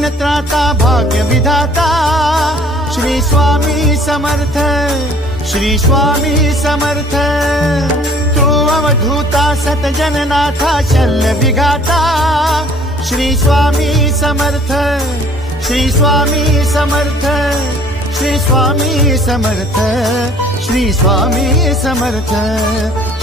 दीन त्राता भाग्य विधाता। श्री स्वामी समर्थ श्री स्वामी समर्थ। तो अवधूता सतजननाथा शल्य विघाता। श्री स्वामी समर्थ श्री स्वामी समर्थ। श्री स्वामी समर्थ श्री स्वामी समर्थ।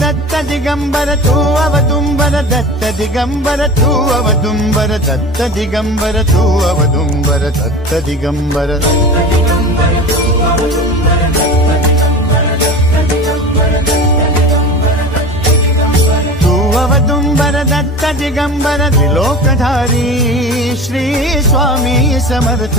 ദത്ത ദിഗംബര തൂവവ തുംബര ദത്ത ദിഗംബര തൂവവ തുംബര ദത്ത ദിഗംബര തൂവവ തുംബര ദത്ത ദിഗംബര തൂവവ ദത്ത ദിഗംബര ത്രിലോകധാരീ ശ്രീ സ്വാമി സമർത്ഥ.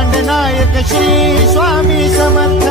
दांडनायक श्री स्वामी समर्थ.